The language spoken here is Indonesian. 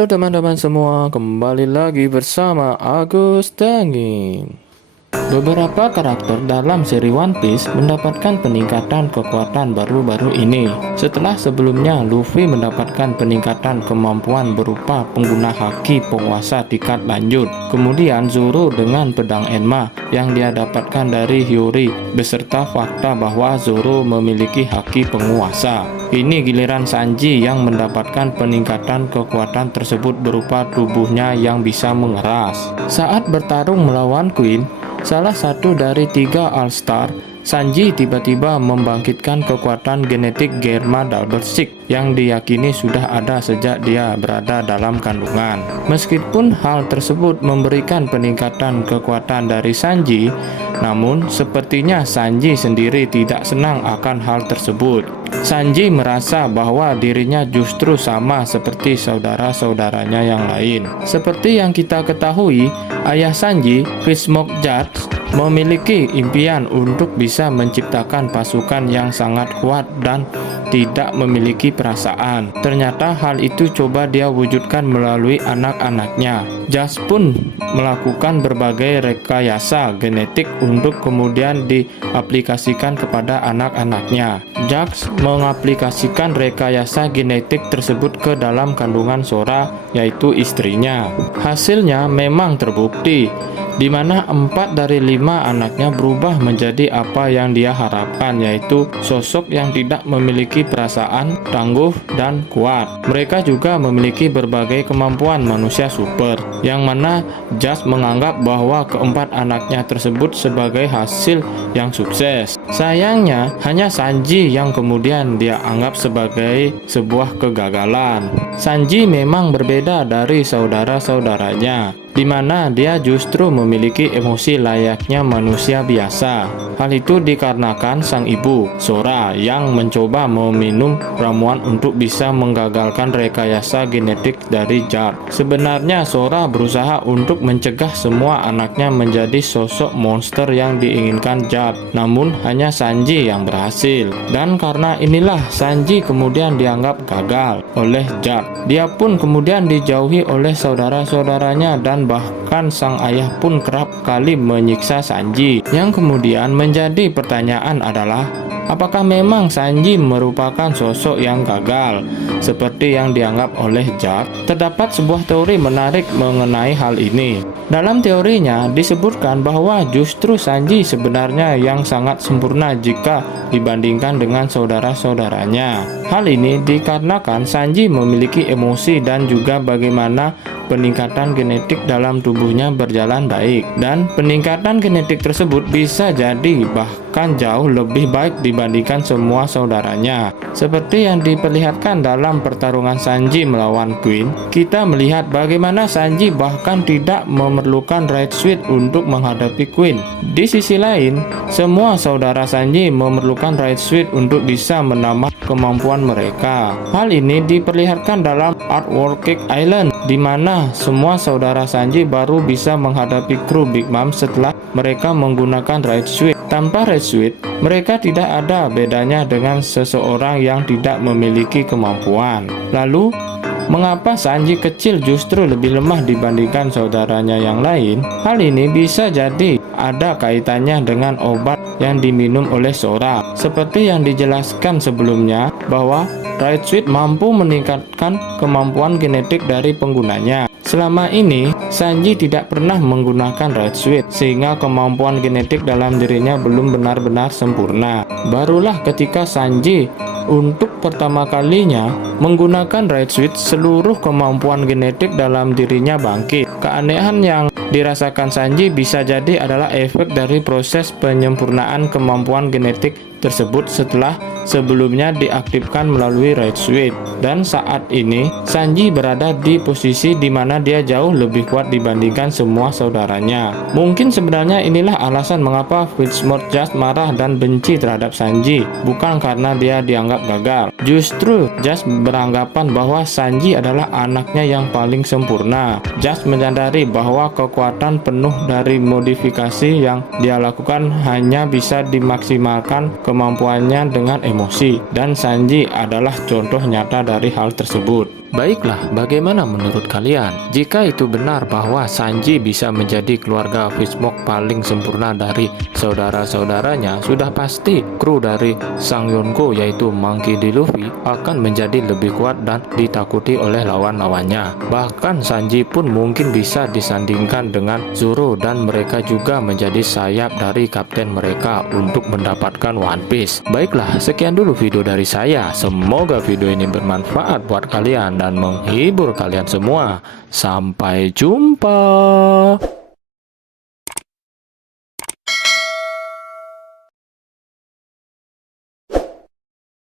Halo teman-teman semua, kembali lagi bersama Agus Dangin. Beberapa karakter dalam seri One Piece mendapatkan peningkatan kekuatan baru-baru ini. Setelah sebelumnya Luffy mendapatkan peningkatan kemampuan berupa pengguna haki penguasa tingkat lanjut. Kemudian Zoro dengan pedang Enma yang dia dapatkan dari Hiyori, beserta fakta bahwa Zoro memiliki haki penguasa. Ini giliran Sanji yang mendapatkan peningkatan kekuatan tersebut berupa tubuhnya yang bisa mengeras. Saat bertarung melawan Queen, salah satu dari 3 All-Star, Sanji tiba-tiba membangkitkan kekuatan genetik Germa Dalbersik yang diyakini sudah ada sejak dia berada dalam kandungan. Meskipun hal tersebut memberikan peningkatan kekuatan dari Sanji, namun sepertinya Sanji sendiri tidak senang akan hal tersebut. Sanji merasa bahwa dirinya justru sama seperti saudara-saudaranya yang lain. Seperti yang kita ketahui, ayah Sanji, Fishsmoke Judge, memiliki impian untuk bisa menciptakan pasukan yang sangat kuat dan tidak memiliki perasaan. Ternyata hal itu coba dia wujudkan melalui anak-anaknya. Judge pun melakukan berbagai rekayasa genetik untuk kemudian diaplikasikan kepada anak-anaknya. Judge mengaplikasikan rekayasa genetik tersebut ke dalam kandungan Sora, yaitu istrinya. Hasilnya memang terbukti, di mana 4 dari 5 anaknya berubah menjadi apa yang dia harapkan, yaitu sosok yang tidak memiliki perasaan, tangguh, dan kuat. Mereka juga memiliki berbagai kemampuan manusia super, yang mana Judge menganggap bahwa keempat anaknya tersebut sebagai hasil yang sukses. Sayangnya, hanya Sanji yang kemudian dia anggap sebagai sebuah kegagalan. Sanji memang berbeda dari saudara-saudaranya, di mana dia justru memiliki emosi layaknya manusia biasa. Hal itu dikarenakan sang ibu, Sora, yang mencoba meminum ramuan untuk bisa menggagalkan rekayasa genetik dari Judge. Sebenarnya Sora berusaha untuk mencegah semua anaknya menjadi sosok monster yang diinginkan Judge, namun hanya Sanji yang berhasil. Dan karena inilah Sanji kemudian dianggap gagal oleh Judge. Dia pun kemudian dijauhi oleh saudara-saudaranya dan bahkan sang ayah pun kerap kali menyiksa Sanji. Yang kemudian menjadi pertanyaan adalah, apakah memang Sanji merupakan sosok yang gagal seperti yang dianggap oleh Judge? Terdapat sebuah teori menarik mengenai hal ini. Dalam teorinya disebutkan bahwa justru Sanji sebenarnya yang sangat sempurna jika dibandingkan dengan saudara-saudaranya. Hal ini dikarenakan Sanji memiliki emosi dan juga bagaimana peningkatan genetik dalam tubuhnya berjalan baik, dan peningkatan genetik tersebut bisa jadi bahkan jauh lebih baik dibandingkan semua saudaranya. Seperti yang diperlihatkan dalam pertarungan Sanji melawan Queen, kita melihat bagaimana Sanji bahkan tidak memerlukan Right Switch untuk menghadapi Queen. Di sisi lain, semua saudara Sanji memerlukan Right Switch untuk bisa menambah kemampuan mereka. Hal ini diperlihatkan dalam artwork Cake Island, di mana semua saudara Sanji baru bisa menghadapi kru Big Mom setelah mereka menggunakan Right Switch. Tanpa Right Switch, mereka tidak ada bedanya dengan seseorang yang tidak memiliki kemampuan. Lalu, mengapa Sanji kecil justru lebih lemah dibandingkan saudaranya yang lain? Hal ini bisa jadi ada kaitannya dengan obat yang diminum oleh Sora. Seperti yang dijelaskan sebelumnya, bahwa Right Switch mampu meningkatkan kemampuan genetik dari penggunanya. Selama ini, Sanji tidak pernah menggunakan Right Switch, sehingga kemampuan genetik dalam dirinya belum benar-benar sempurna. Barulah ketika Sanji untuk pertama kalinya menggunakan Right Switch, seluruh kemampuan genetik dalam dirinya bangkit. Keanehan yang dirasakan Sanji bisa jadi adalah efek dari proses penyempurnaan kemampuan genetik tersebut setelah sebelumnya diaktifkan melalui Right Switch. Dan saat ini Sanji berada di posisi di mana dia jauh lebih kuat dibandingkan semua saudaranya. Mungkin sebenarnya inilah alasan mengapa Fishsmoke Judge marah dan benci terhadap Sanji, bukan karena dia dianggap gagal. Justru Judge beranggapan bahwa Sanji adalah anaknya yang paling sempurna. Judge menyadari bahwa kekuatan penuh dari modifikasi yang dia lakukan hanya bisa dimaksimalkan kemampuannya dengan emosi, dan Sanji adalah contoh nyata dari hal tersebut. Baiklah, bagaimana menurut kalian? Jika itu benar bahwa Sanji bisa menjadi keluarga Fishmoke paling sempurna dari saudara-saudaranya, sudah pasti kru dari Sang Yonko yaitu Monkey D. Luffy akan menjadi lebih kuat dan ditakuti oleh lawan-lawannya. Bahkan Sanji pun mungkin bisa disandingkan dengan Zoro dan mereka juga menjadi sayap dari kapten mereka untuk mendapatkan One Piece. Baiklah, sekian dulu video dari saya. Semoga video ini bermanfaat buat kalian dan menghibur kalian semua. Sampai jumpa.